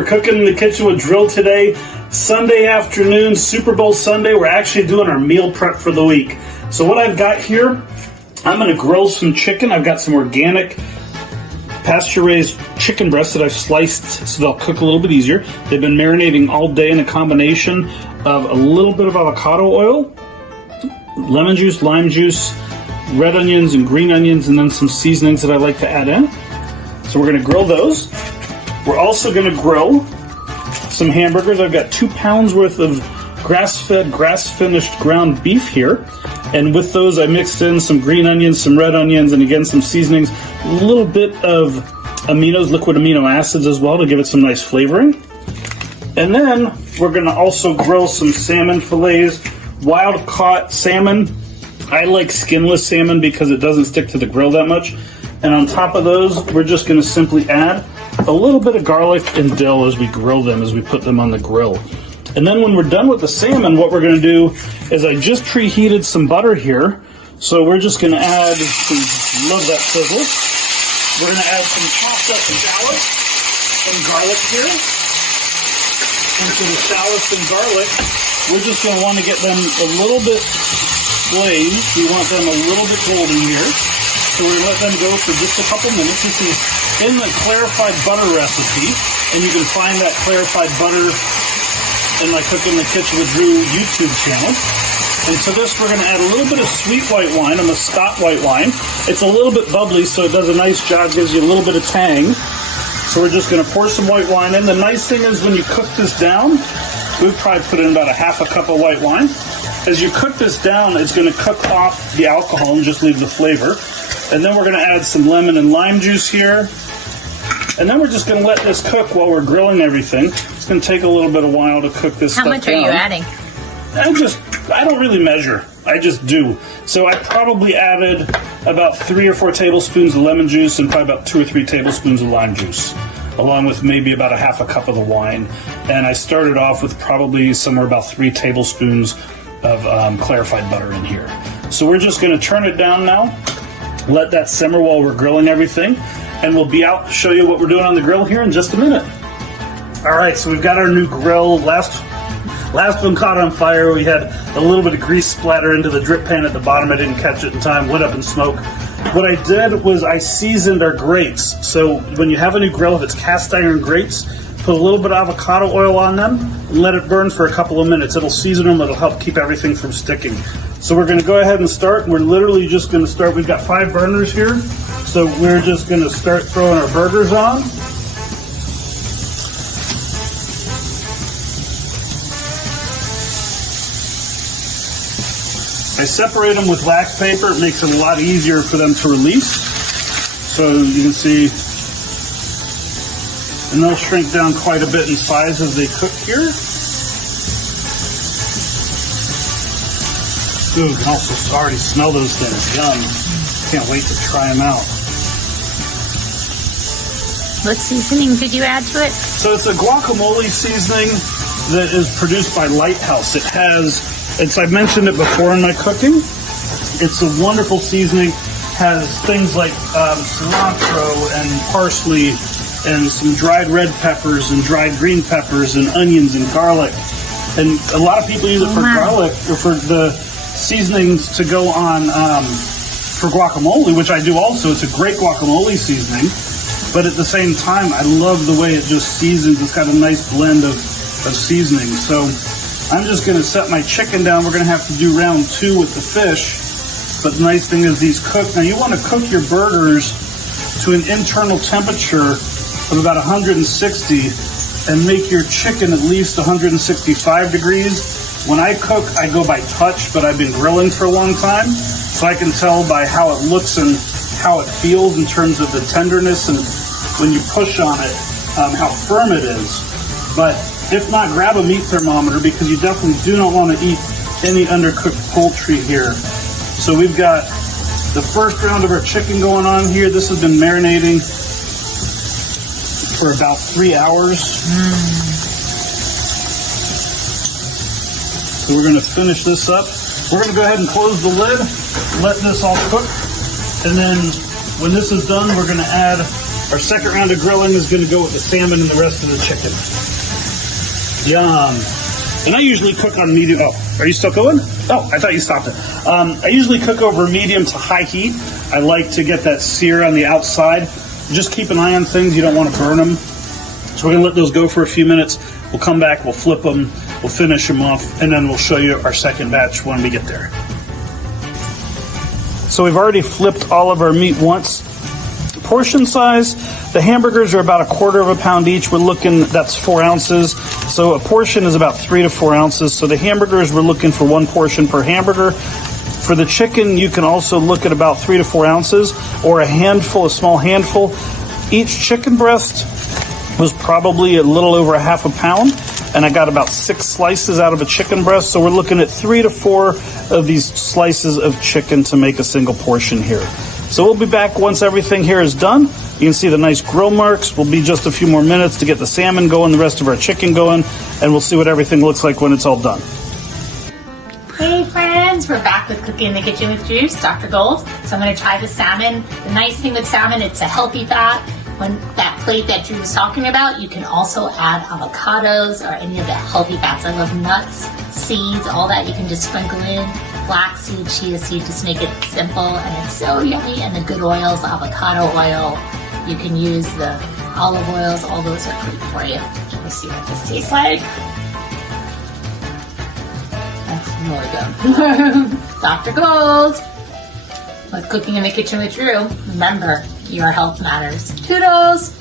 we're cooking in the kitchen with Drill today. Sunday afternoon, Super Bowl Sunday. We're actually doing our meal prep for the week. So what I've got here, I'm going to grill some chicken. I've got some organic pasture-raised chicken breasts that I've sliced so they'll cook a little bit easier. They've been marinating all day in a combination of a little bit of avocado oil, lemon juice, lime juice, red onions and green onions, and then some seasonings that I like to add in. So we're going to grill those. We're also going to grill some hamburgers. I've got 2 pounds worth of grass-fed, grass-finished ground beef here. And with those, I mixed in some green onions, some red onions, and again, some seasonings. A little bit of aminos, liquid amino acids as well to give it some nice flavoring. And then we're going to also grill some salmon fillets, wild-caught salmon. I like skinless salmon because it doesn't stick to the grill that much. And on top of those, we're just going to simply add a little bit of garlic and dill as we grill them, as we put them on the grill. And then when we're done with the salmon, what we're going to do is I just preheated some butter here. So we're just going to add some, love that sizzle. We're going to add some chopped up shallots and garlic here. And for the shallots and garlic, we're just going to want to get them a little bit glazed. We want them a little bit golden here. So we're going to let them go for just a couple minutes. This is in the clarified butter recipe, and you can find that clarified butter in my Cook in the Kitchen with Drew YouTube channel. And to this, we're going to add a little bit of sweet white wine, a Muscat white wine. It's a little bit bubbly, so it does a nice job, gives you a little bit of tang. So we're just going to pour some white wine in. The nice thing is when you cook this down, we've probably put in about a half a cup of white wine. As you cook this down, it's going to cook off the alcohol and just leave the flavor. And then we're going to add some lemon and lime juice here. And then we're just going to let this cook while we're grilling everything. It's going to take a little bit of while to cook this stuff down. How much are you adding? I don't really measure. I just do. So I probably added about 3 or 4 tablespoons of lemon juice and probably about 2 or 3 tablespoons of lime juice, along with maybe about a half a cup of the wine. And I started off with probably somewhere about 3 tablespoons of clarified butter in here. So we're just going to turn it down now, let that simmer while we're grilling everything, and we'll be out to show you what we're doing on the grill here in just a minute. All right, so we've got our new grill. Last one caught on fire. We had a little bit of grease splatter into the drip pan at the bottom. I didn't catch it in time, went up in smoke. What I did was I seasoned our grates. So when you have a new grill, if it's cast iron grates, put a little bit of avocado oil on them and let it burn for a couple of minutes. It'll season them, it'll help keep everything from sticking. So we're gonna go ahead and start. We're literally just gonna start. We've got 5 burners here. So we're just gonna start throwing our burgers on. I separate them with wax paper. It makes it a lot easier for them to release. So you can see, and they'll shrink down quite a bit in size as they cook here. Ooh, you can also already smell those things. Yum. Can't wait to try them out. What seasoning did you add to it? So it's a guacamole seasoning that is produced by Lighthouse. It has, I've mentioned it before in my cooking. It's a wonderful seasoning. Has things like cilantro and parsley and some dried red peppers and dried green peppers and onions and garlic. And a lot of people use it for garlic or for the seasonings to go on for guacamole, which I do also. It's a great guacamole seasoning. But at the same time, I love the way it just seasons. It's got a nice blend of seasoning. So I'm just going to set my chicken down. We're going to have to do round 2 with the fish. But the nice thing is these cook. Now you want to cook your burgers to an internal temperature of about 160 and make your chicken at least 165 degrees. When I cook, I go by touch, but I've been grilling for a long time. So I can tell by how it looks and how it feels in terms of the tenderness and when you push on it, how firm it is. But if not, grab a meat thermometer because you definitely do not want to eat any undercooked poultry here. So we've got the first round of our chicken going on here. This has been marinating for about 3 hours. So we're going to finish this up. We're going to go ahead and close the lid, let this all cook. And then when this is done, we're going to add Our second round of grilling is going to go with the salmon and the rest of the chicken. Yum. And I usually cook on medium. Oh, are you still going? Oh, I thought you stopped it. I usually cook over medium to high heat. I like to get that sear on the outside. Just keep an eye on things. You don't want to burn them. So we're going to let those go for a few minutes. We'll come back, we'll flip them, we'll finish them off, and then we'll show you our second batch when we get there. So we've already flipped all of our meat once. Portion size, the hamburgers are about 1/4 pound each. We're looking, that's 4 ounces. So a portion is about 3 to 4 ounces. So the hamburgers, we're looking for 1 portion per hamburger. For the chicken, you can also look at about 3 to 4 ounces or a small handful. Each chicken breast was probably a little over 1/2 pound. And I got about 6 slices out of a chicken breast. So we're looking at 3 to 4 of these slices of chicken to make a single portion here. So we'll be back once everything here is done. You can see the nice grill marks. We'll be just a few more minutes to get the salmon going, the rest of our chicken going, and we'll see what everything looks like when it's all done. Hey friends, we're back with Cooking in the Kitchen with Juice, Dr. Gold. So I'm going to try the salmon. The nice thing with salmon, it's a healthy fat. When that plate that Drew was talking about, you can also add avocados or any of the healthy fats. I love nuts, seeds, all that you can just sprinkle in. Flaxseed, chia seed, just make it simple and it's so yummy. And the good oils, avocado oil, you can use the olive oils, all those are great for you. Let me see what this tastes like. That's really good. Dr. Gold with Cooking in the Kitchen with Drew. Remember, your health matters. Toodles!